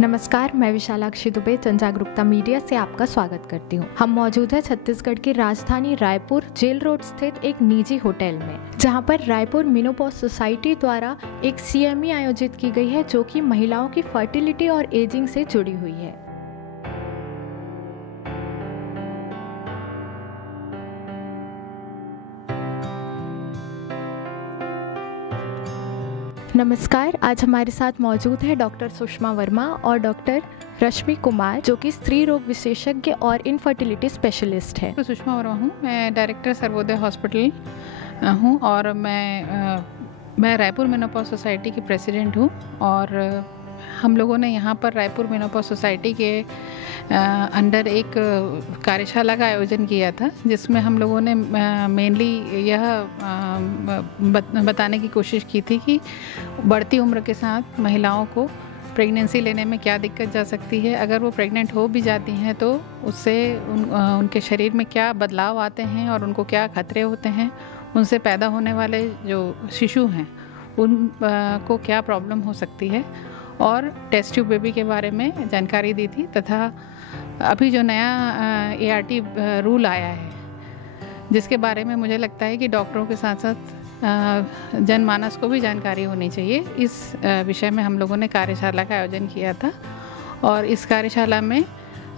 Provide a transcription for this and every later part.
नमस्कार, मैं विशालाक्षी दुबे जन जागरूकता मीडिया से आपका स्वागत करती हूँ। हम मौजूद है छत्तीसगढ़ की राजधानी रायपुर जेल रोड स्थित एक निजी होटल में, जहाँ पर रायपुर मेनोपॉज सोसाइटी द्वारा एक CME आयोजित की गई है, जो कि महिलाओं की फर्टिलिटी और एजिंग से जुड़ी हुई है। नमस्कार, आज हमारे साथ मौजूद है डॉक्टर सुषमा वर्मा और डॉक्टर रश्मि कुमार, जो कि स्त्री रोग विशेषज्ञ और इनफर्टिलिटी स्पेशलिस्ट है। तो सुषमा वर्मा हूँ, मैं डायरेक्टर सर्वोदय हॉस्पिटल हूँ और मैं रायपुर मेनोपॉज सोसाइटी की प्रेसिडेंट हूँ। और हम लोगों ने यहाँ पर रायपुर मेनोपॉज सोसाइटी के अंडर एक कार्यशाला का आयोजन किया था, जिसमें हम लोगों ने मेनली यह बताने की कोशिश की थी कि बढ़ती उम्र के साथ महिलाओं को प्रेगनेंसी लेने में क्या दिक्कत जा सकती है। अगर वो प्रेग्नेंट हो भी जाती हैं तो उससे उनके शरीर में क्या बदलाव आते हैं और उनको क्या खतरे होते हैं। उनसे पैदा होने वाले जो शिशु हैं उन को क्या प्रॉब्लम हो सकती है, और टेस्ट ट्यूब बेबी के बारे में जानकारी दी थी। तथा अभी जो नया ART रूल आया है, जिसके बारे में मुझे लगता है कि डॉक्टरों के साथ साथ जनमानस को भी जानकारी होनी चाहिए, इस विषय में हम लोगों ने कार्यशाला का आयोजन किया था। और इस कार्यशाला में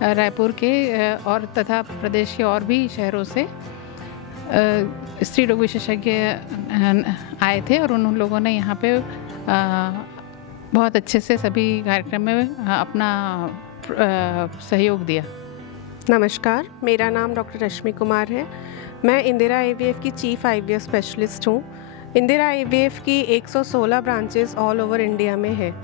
रायपुर के और तथा प्रदेश के और भी शहरों से स्त्री रोग विशेषज्ञ आए थे और उन लोगों ने यहाँ पे बहुत अच्छे से सभी कार्यक्रम में अपना सहयोग दिया। नमस्कार, मेरा नाम डॉक्टर रश्मि कुमार है। मैं इंदिरा IVF की चीफ IVF स्पेशलिस्ट हूँ। इंदिरा IVF की 116 ब्रांचेस ऑल ओवर इंडिया में है।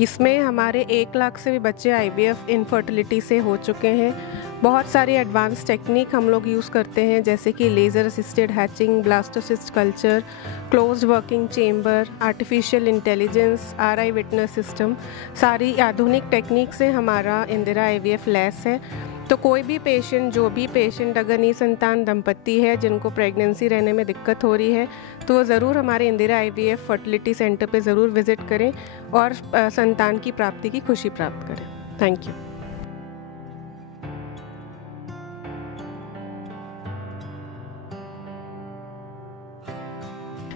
इसमें हमारे 1 लाख से भी बच्चे IVF इनफर्टिलिटी से हो चुके हैं। बहुत सारी एडवांस टेक्निक हम लोग यूज़ करते हैं, जैसे कि laser assisted hatching, blastocyst culture, closed working chamber, artificial intelligence, RI witness system. सारी आधुनिक टेक्निक से हमारा इंदिरा IVF लैस है। तो कोई भी पेशेंट, जो भी पेशेंट अगर निसंतान दंपत्ति है जिनको प्रेगनेंसी रहने में दिक्कत हो रही है, तो वो ज़रूर हमारे इंदिरा IVF फर्टिलिटी सेंटर पे ज़रूर विज़िट करें और संतान की प्राप्ति की खुशी प्राप्त करें। Thank you.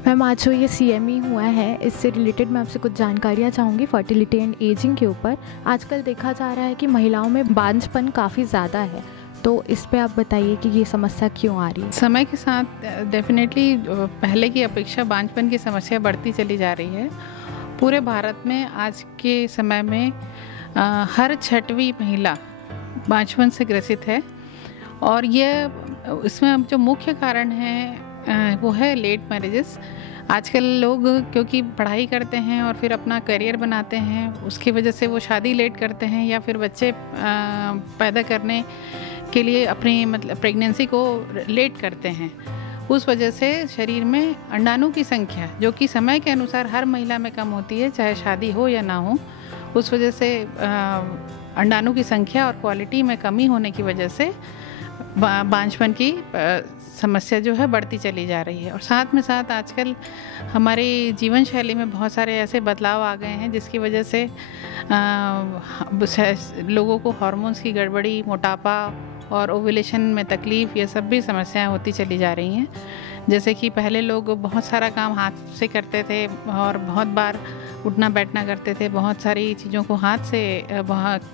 मैम, आज जो ये CME हुआ है, इससे रिलेटेड मैं आपसे कुछ जानकारियाँ चाहूँगी फर्टिलिटी एंड एजिंग के ऊपर। आजकल देखा जा रहा है कि महिलाओं में बांझपन काफ़ी ज़्यादा है, तो इस पे आप बताइए कि ये समस्या क्यों आ रही है। समय के साथ डेफिनेटली पहले की अपेक्षा बांझपन की समस्या बढ़ती चली जा रही है। पूरे भारत में आज के समय में हर 6वीं महिला बांझपन से ग्रसित है। और ये इसमें जो मुख्य कारण है वो है लेट मैरिजेस। आजकल लोग क्योंकि पढ़ाई करते हैं और फिर अपना करियर बनाते हैं, उसकी वजह से वो शादी लेट करते हैं या फिर बच्चे पैदा करने के लिए अपनी प्रेगनेंसी को लेट करते हैं। उस वजह से शरीर में अंडाणु की संख्या, जो कि समय के अनुसार हर महिला में कम होती है, चाहे शादी हो या ना हो, उस वजह से अंडाणु की संख्या और क्वालिटी में कमी होने की वजह से बांझपन की समस्या जो है बढ़ती चली जा रही है। और साथ में साथ आजकल हमारी जीवन शैली में बहुत सारे ऐसे बदलाव आ गए हैं, जिसकी वजह से लोगों को हार्मोन्स की गड़बड़ी, मोटापा और ओव्यूलेशन में तकलीफ़, ये सब भी समस्याएं होती चली जा रही हैं। जैसे कि पहले लोग बहुत सारा काम हाथ से करते थे और बहुत बार उठना बैठना करते थे, बहुत सारी चीज़ों को हाथ से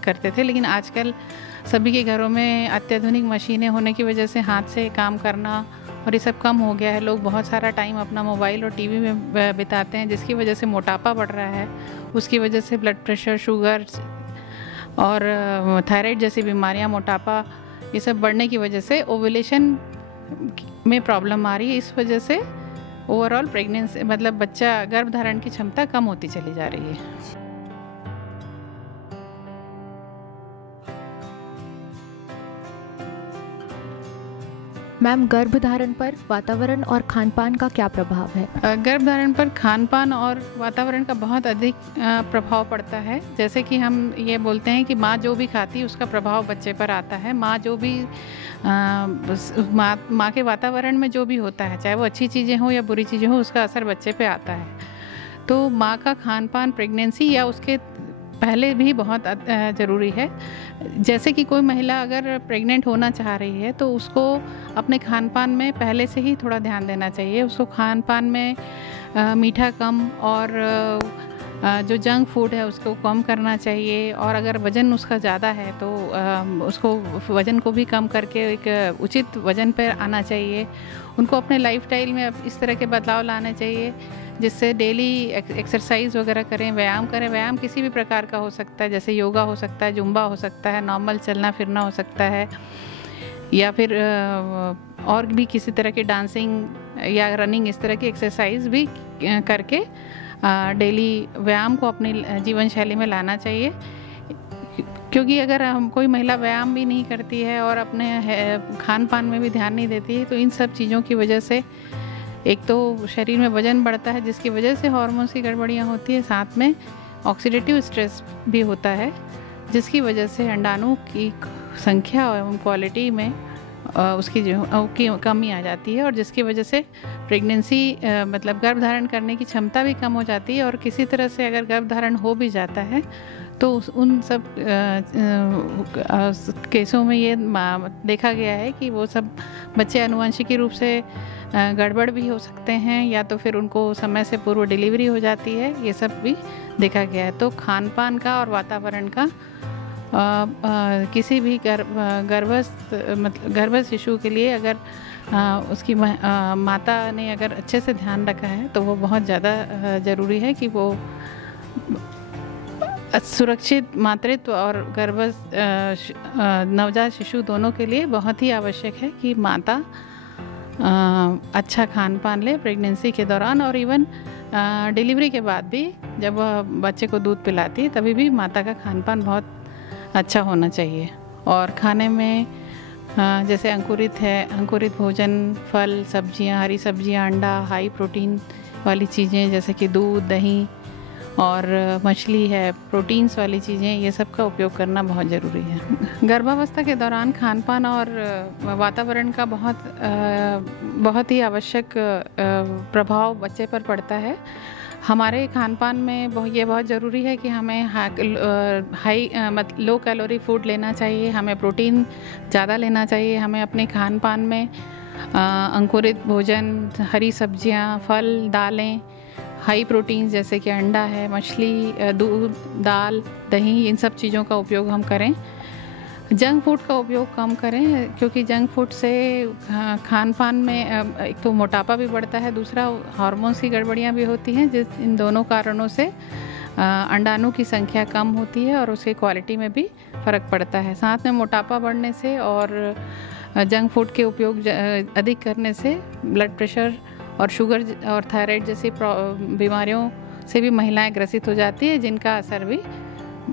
करते थे, लेकिन आजकल सभी के घरों में अत्याधुनिक मशीनें होने की वजह से हाथ से काम करना और ये सब कम हो गया है। लोग बहुत सारा टाइम अपना मोबाइल और टीवी में बिताते हैं, जिसकी वजह से मोटापा बढ़ रहा है। उसकी वजह से ब्लड प्रेशर, शुगर और थायराइड जैसी बीमारियां, मोटापा, ये सब बढ़ने की वजह से ओव्यूलेशन में प्रॉब्लम आ रही है। इस वजह से ओवरऑल प्रेगनेंसी बच्चा गर्भधारण की क्षमता कम होती चली जा रही है। मैम, गर्भधारण पर वातावरण और खानपान का क्या प्रभाव है? गर्भधारण पर खानपान और वातावरण का बहुत अधिक प्रभाव पड़ता है। जैसे कि हम ये बोलते हैं कि माँ जो भी खाती है उसका प्रभाव बच्चे पर आता है। माँ जो भी माँ के वातावरण में जो भी होता है, चाहे वो अच्छी चीज़ें हो या बुरी चीज़ें हो, उसका असर बच्चे पे आता है। तो माँ का खान पान प्रेगनेंसी या उसके पहले भी बहुत ज़रूरी है। जैसे कि कोई महिला अगर प्रेग्नेंट होना चाह रही है तो उसको अपने खान पान में पहले से ही थोड़ा ध्यान देना चाहिए। उसको खान पान में मीठा कम और जो जंक फूड है उसको कम करना चाहिए। और अगर वज़न उसका ज़्यादा है तो उसको वज़न को भी कम करके एक उचित वज़न पर आना चाहिए। उनको अपने लाइफस्टाइल में इस तरह के बदलाव लाने चाहिए जिससे डेली एक्सरसाइज वगैरह करें, व्यायाम करें। व्यायाम किसी भी प्रकार का हो सकता है, जैसे योगा हो सकता है, जुम्बा हो सकता है, नॉर्मल चलना फिरना हो सकता है, या फिर और भी किसी तरह की डांसिंग या रनिंग, इस तरह की एक्सरसाइज भी करके डेली व्यायाम को अपनी जीवन शैली में लाना चाहिए। क्योंकि अगर हम कोई महिला व्यायाम भी नहीं करती है और अपने खान पान में भी ध्यान नहीं देती है तो इन सब चीज़ों की वजह से एक तो शरीर में वज़न बढ़ता है जिसकी वजह से हार्मोन्स की गड़बड़ियाँ होती है, साथ में ऑक्सीडेटिव स्ट्रेस भी होता है जिसकी वजह से अंडाणु की संख्या और क्वालिटी में उसकी की कमी आ जाती है और जिसकी वजह से प्रेगनेंसी मतलब गर्भधारण करने की क्षमता भी कम हो जाती है। और किसी तरह से अगर गर्भधारण हो भी जाता है तो उन सब केसों में ये देखा गया है कि वो सब बच्चे आनुवंशिकी रूप से गड़बड़ भी हो सकते हैं या तो फिर उनको समय से पूर्व डिलीवरी हो जाती है, ये सब भी देखा गया है। तो खान पान का और वातावरण का किसी भी गर्भस्थ शिशु के लिए अगर उसकी माता ने अगर अच्छे से ध्यान रखा है तो वो बहुत ज़्यादा ज़रूरी है कि वो सुरक्षित मातृत्व और गर्भस्थ नवजात शिशु दोनों के लिए बहुत ही आवश्यक है कि माता अच्छा खान पान ले प्रेगनेंसी के दौरान और इवन डिलीवरी के बाद भी। जब वह बच्चे को दूध पिलाती है तभी भी माता का खान पान बहुत अच्छा होना चाहिए। और खाने में जैसे अंकुरित भोजन, फल, सब्जियां, हरी सब्जियां, अंडा, हाई प्रोटीन वाली चीज़ें जैसे कि दूध, दही और मछली है, प्रोटीन्स वाली चीज़ें, ये सब का उपयोग करना बहुत ज़रूरी है। गर्भावस्था के दौरान खान पान और वातावरण का बहुत ही आवश्यक प्रभाव बच्चे पर पड़ता है। हमारे खान पान में ये बहुत ज़रूरी है कि हमें लो कैलोरी फूड लेना चाहिए, हमें प्रोटीन ज़्यादा लेना चाहिए, हमें अपने खान पान में अंकुरित भोजन, हरी सब्जियां, फल, दालें, हाई प्रोटीन जैसे कि अंडा है, मछली, दूध, दाल, दही, इन सब चीज़ों का उपयोग हम करें। जंक फूड का उपयोग कम करें क्योंकि जंक फूड से खान पान में एक तो मोटापा भी बढ़ता है, दूसरा हार्मोन्स की गड़बड़ियाँ भी होती हैं इन दोनों कारणों से अंडाणु की संख्या कम होती है और उसकी क्वालिटी में भी फ़र्क पड़ता है। साथ में मोटापा बढ़ने से और जंक फूड के उपयोग अधिक करने से ब्लड प्रेशर और शुगर और थायराइड जैसी बीमारियों से भी महिलाएं ग्रसित हो जाती है जिनका असर भी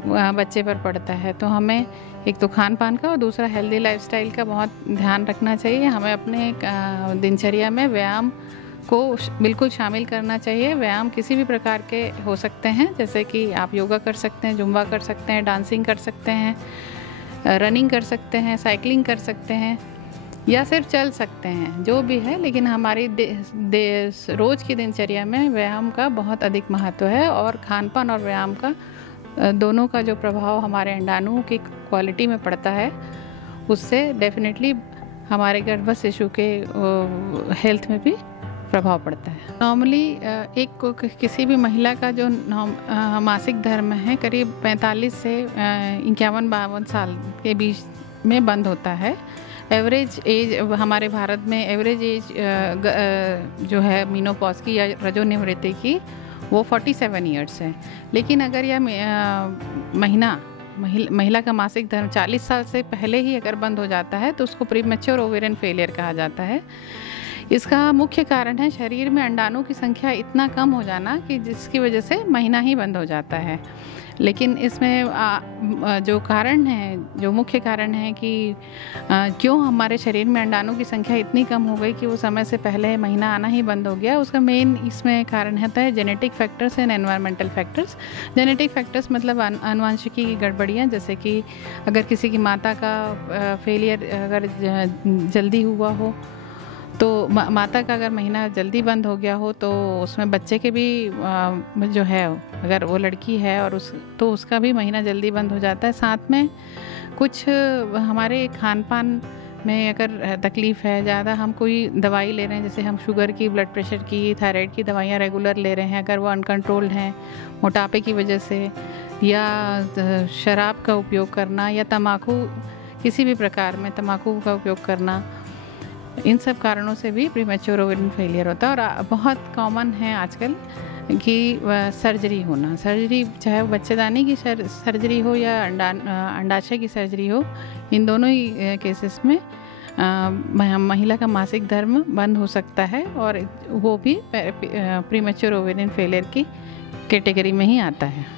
बच्चे पर पड़ता है। तो हमें एक तो खान पान का और दूसरा हेल्दी लाइफस्टाइल का बहुत ध्यान रखना चाहिए। हमें अपने दिनचर्या में व्यायाम को बिल्कुल शामिल करना चाहिए। व्यायाम किसी भी प्रकार के हो सकते हैं, जैसे कि आप योगा कर सकते हैं, जुम्बा कर सकते हैं, डांसिंग कर सकते हैं, रनिंग कर सकते हैं, साइकिलिंग कर सकते हैं या सिर्फ चल सकते हैं, जो भी है। लेकिन हमारी रोज़ की दिनचर्या में व्यायाम का बहुत अधिक महत्व है और खान पान और व्यायाम का दोनों का जो प्रभाव हमारे अंडाणु की क्वालिटी में पड़ता है उससे डेफिनेटली हमारे गर्भस्थ शिशु के हेल्थ में भी प्रभाव पड़ता है। नॉर्मली किसी भी महिला का जो मासिक धर्म है करीब 45 से 51-52 साल के बीच में बंद होता है। एवरेज एज हमारे भारत में एवरेज एज जो है मीनोपॉज की या रजोनिवृत्ति की वो 47 ईयर्स है। लेकिन अगर यह महिला का मासिक धर्म 40 साल से पहले ही अगर बंद हो जाता है तो उसको प्रीमैच्योर ओवेरियन फेलियर कहा जाता है। इसका मुख्य कारण है शरीर में अंडाणु की संख्या इतना कम हो जाना कि जिसकी वजह से महीना ही बंद हो जाता है। लेकिन इसमें जो कारण है, जो मुख्य कारण है कि क्यों हमारे शरीर में अंडाणु की संख्या इतनी कम हो गई कि वो समय से पहले महीना आना ही बंद हो गया, उसका मेन इसमें कारण होता है genetic factors and environmental factors. Genetic factors मतलब आनुवंशिकी की गड़बड़ियाँ, जैसे कि अगर किसी की माता का फेलियर अगर जल्दी हुआ हो तो माता का अगर महीना जल्दी बंद हो गया हो तो उसमें बच्चे के भी जो है, अगर वो लड़की है और तो उसका भी महीना जल्दी बंद हो जाता है। साथ में कुछ हमारे खान पान में अगर तकलीफ़ है, ज़्यादा हम कोई दवाई ले रहे हैं, जैसे हम शुगर की, ब्लड प्रेशर की, थायराइड की दवाइयाँ रेगुलर ले रहे हैं, अगर वो अनकंट्रोल्ड हैं मोटापे की वजह से, या शराब का उपयोग करना, या तम्बाकू, किसी भी प्रकार में तम्बाकू का उपयोग करना, इन सब कारणों से भी प्रीमेच्योर ओवेरियन फेलियर होता है। और बहुत कॉमन है आजकल कि सर्जरी होना, सर्जरी चाहे वो बच्चेदानी की सर्जरी हो या अंडाशय की सर्जरी हो, इन दोनों ही केसेस में महिला का मासिक धर्म बंद हो सकता है, और वो भी प्रीमेच्योर ओवेरियन फेलियर की कैटेगरी में ही आता है।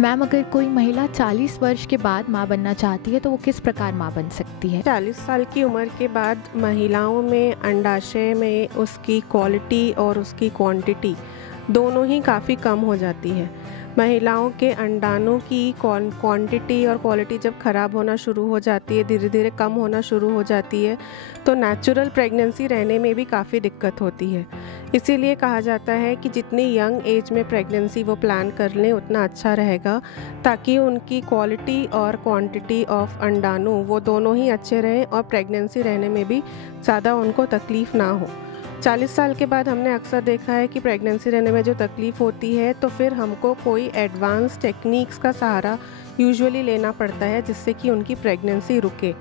मैम, अगर कोई महिला 40 वर्ष के बाद माँ बनना चाहती है तो वो किस प्रकार माँ बन सकती है? 40 साल की उम्र के बाद महिलाओं में अंडाशय में उसकी क्वालिटी और उसकी क्वांटिटी दोनों ही काफ़ी कम हो जाती है। महिलाओं के अंडाणु की क्वांटिटी और क्वालिटी जब ख़राब होना शुरू हो जाती है, धीरे धीरे कम होना शुरू हो जाती है, तो नेचुरल प्रेगनेंसी रहने में भी काफ़ी दिक्कत होती है। इसीलिए कहा जाता है कि जितनी यंग एज में प्रेगनेंसी वो प्लान कर लें उतना अच्छा रहेगा, ताकि उनकी क्वालिटी और क्वांटिटी ऑफ अंडाणु वो दोनों ही अच्छे रहें और प्रेगनेंसी रहने में भी ज़्यादा उनको तकलीफ़ ना हो। 40 साल के बाद हमने अक्सर देखा है कि प्रेगनेंसी रहने में जो तकलीफ़ होती है, तो फिर हमको कोई एडवांस टेक्निक्स का सहारा यूजुअली लेना पड़ता है जिससे कि उनकी प्रेगनेंसी रुके।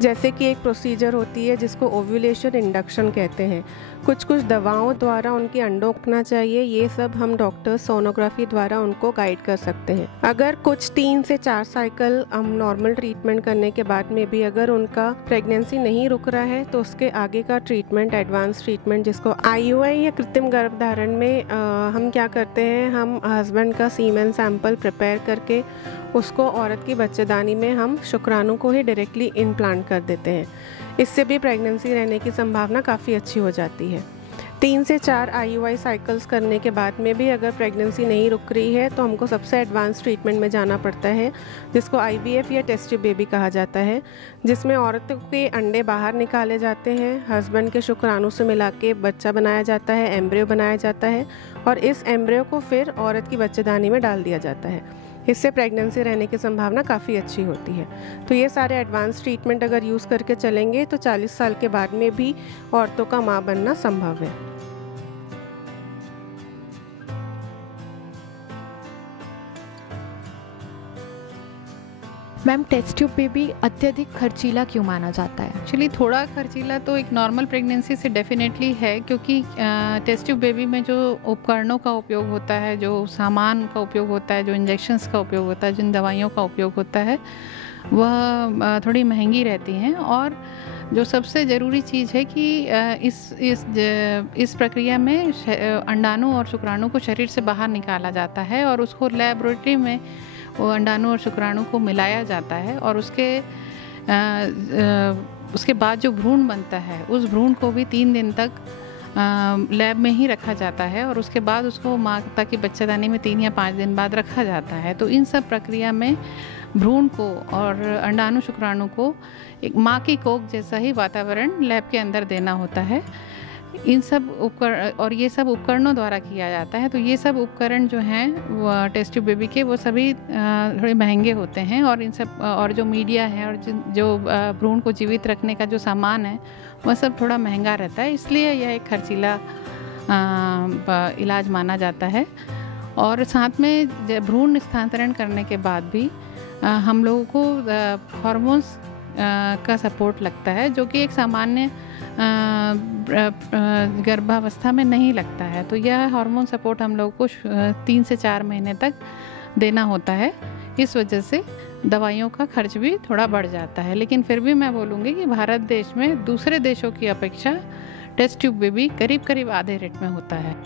जैसे कि एक प्रोसीजर होती है जिसको ओव्यूलेशन इंडक्शन कहते हैं। कुछ दवाओं द्वारा उनके अंडों को रखना चाहिए, ये सब हम डॉक्टर सोनोग्राफी द्वारा उनको गाइड कर सकते हैं। अगर कुछ 3 से 4 साइकिल हम नॉर्मल ट्रीटमेंट करने के बाद में भी अगर उनका प्रेगनेंसी नहीं रुक रहा है, तो उसके आगे का ट्रीटमेंट, एडवांस ट्रीटमेंट, जिसको IUI या कृत्रिम गर्भधारण में हम क्या करते हैं, हम हस्बैंड का सीमेन सैंपल प्रिपेयर करके उसको औरत की बच्चेदानी में हम शुक्राणु को ही डायरेक्टली इम्प्लांट कर देते हैं। इससे भी प्रेगनेंसी रहने की संभावना काफ़ी अच्छी हो जाती है। 3 से 4 IUI साइकिल्स करने के बाद में भी अगर प्रेगनेंसी नहीं रुक रही है, तो हमको सबसे एडवांस ट्रीटमेंट में जाना पड़ता है, जिसको IVF या टेस्ट ट्यूब बेबी कहा जाता है, जिसमें औरतों के अंडे बाहर निकाले जाते हैं, हस्बैंड के शुक्राणु से मिला के बच्चा बनाया जाता है, एम्ब्रियो बनाया जाता है, और इस एम्ब्रियो को फिर औरत की बच्चेदानी में डाल दिया जाता है। इससे प्रेगनेंसी रहने की संभावना काफ़ी अच्छी होती है। तो ये सारे एडवांस ट्रीटमेंट अगर यूज़ करके चलेंगे तो 40 साल के बाद में भी औरतों का माँ बनना संभव है। मैम, टेस्ट ट्यूब बेबी अत्यधिक खर्चीला क्यों माना जाता है? एक्चुअली थोड़ा खर्चीला तो एक नॉर्मल प्रेगनेंसी से डेफिनेटली है, क्योंकि टेस्ट ट्यूब बेबी में जो उपकरणों का उपयोग होता है, जो सामान का उपयोग होता है, जो इंजेक्शंस का उपयोग होता है, जिन दवाइयों का उपयोग होता है, वह थोड़ी महंगी रहती हैं। और जो सबसे ज़रूरी चीज़ है कि इस प्रक्रिया में अंडाणु और शुक्राणु को शरीर से बाहर निकाला जाता है और उसको लैबोरेटरी में वो अंडाणु और शुक्राणु को मिलाया जाता है, और उसके बाद जो भ्रूण बनता है, उस भ्रूण को भी 3 दिन तक लैब में ही रखा जाता है, और उसके बाद उसको माता की बच्चेदानी में 3 या 5 दिन बाद रखा जाता है। तो इन सब प्रक्रिया में भ्रूण को और अंडाणु शुक्राणु को एक माँ की कोख जैसा ही वातावरण लैब के अंदर देना होता है। इन सब उपकरण और ये सब उपकरणों द्वारा किया जाता है। तो ये सब उपकरण जो हैं वो टेस्ट ट्यूब बेबी के, वो सभी थोड़े महंगे होते हैं, और इन सब और जो मीडिया है और जो भ्रूण को जीवित रखने का जो सामान है वह सब थोड़ा महंगा रहता है, इसलिए यह एक खर्चीला इलाज माना जाता है। और साथ में भ्रूण स्थानांतरण करने के बाद भी हम लोगों को हार्मोन्स का सपोर्ट लगता है, जो कि एक सामान्य गर्भावस्था में नहीं लगता है। तो यह हार्मोन सपोर्ट हम लोगों को 3 से 4 महीने तक देना होता है। इस वजह से दवाइयों का खर्च भी थोड़ा बढ़ जाता है, लेकिन फिर भी मैं बोलूँगी कि भारत देश में दूसरे देशों की अपेक्षा टेस्ट ट्यूब बेबी करीब आधे रेट में होता है।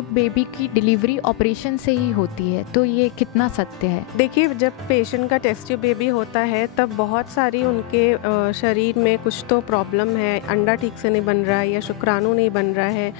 बेबी की डिलीवरी ऑपरेशन से ही होती है, तो ये कितना सत्य है? देखिए, जब पेशेंट का टेस्ट ट्यूब बेबी होता है तब बहुत सारी उनके शरीर में कुछ तो प्रॉब्लम है, अंडा ठीक से नहीं बन रहा है या शुक्राणु नहीं बन रहा है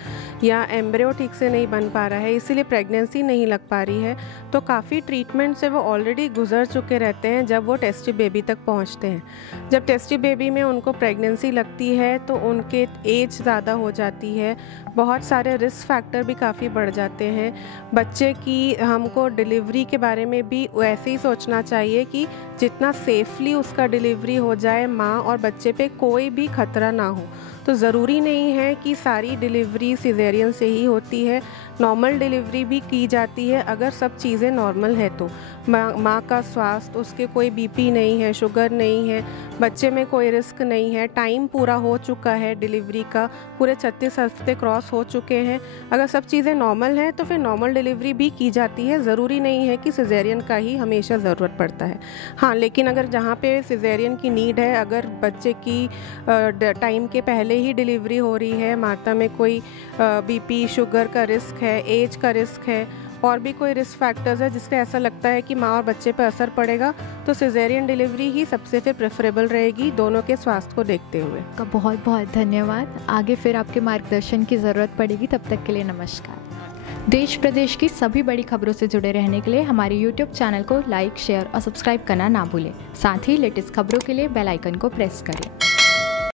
या एम्ब्रियो ठीक से नहीं बन पा रहा है, इसीलिए प्रेगनेंसी नहीं लग पा रही है। तो काफ़ी ट्रीटमेंट से वो ऑलरेडी गुजर चुके रहते हैं जब वो टेस्ट ट्यूब बेबी तक पहुंचते हैं। जब टेस्ट ट्यूब बेबी में उनको प्रेगनेंसी लगती है तो उनके एज ज़्यादा हो जाती है, बहुत सारे रिस्क फैक्टर भी काफ़ी बढ़ जाते हैं। बच्चे की हमको डिलीवरी के बारे में भी वैसे ही सोचना चाहिए कि जितना सेफली उसका डिलीवरी हो जाए, माँ और बच्चे पे कोई भी खतरा ना हो। तो ज़रूरी नहीं है कि सारी डिलीवरी सिजेरियन से ही होती है, नॉर्मल डिलीवरी भी की जाती है अगर सब चीज़ें नॉर्मल है तो। माँ का स्वास्थ्य, उसके कोई बीपी नहीं है, शुगर नहीं है, बच्चे में कोई रिस्क नहीं है, टाइम पूरा हो चुका है डिलीवरी का, पूरे 36 हफ्ते क्रॉस हो चुके हैं, अगर सब चीज़ें नॉर्मल हैं तो फिर नॉर्मल डिलीवरी भी की जाती है। ज़रूरी नहीं है कि सिजेरियन का ही हमेशा ज़रूरत पड़ता है। हाँ, लेकिन अगर जहाँ पे सिजेरियन की नीड है, अगर बच्चे की टाइम के पहले ही डिलीवरी हो रही है, माता में कोई बीपी शुगर का रिस्क है, एज का रिस्क है और भी कोई रिस्क फैक्टर्स है जिससे ऐसा लगता है कि माँ और बच्चे पर असर पड़ेगा, तो सिजेरियन डिलीवरी ही सबसे फिर प्रेफरेबल रहेगी दोनों के स्वास्थ्य को देखते हुए। आपका बहुत बहुत धन्यवाद। आगे फिर आपके मार्गदर्शन की ज़रूरत पड़ेगी, तब तक के लिए नमस्कार। देश प्रदेश की सभी बड़ी खबरों से जुड़े रहने के लिए हमारे YouTube चैनल को लाइक, शेयर और सब्सक्राइब करना ना भूलें। साथ ही लेटेस्ट खबरों के लिए बेल आइकन को प्रेस करें।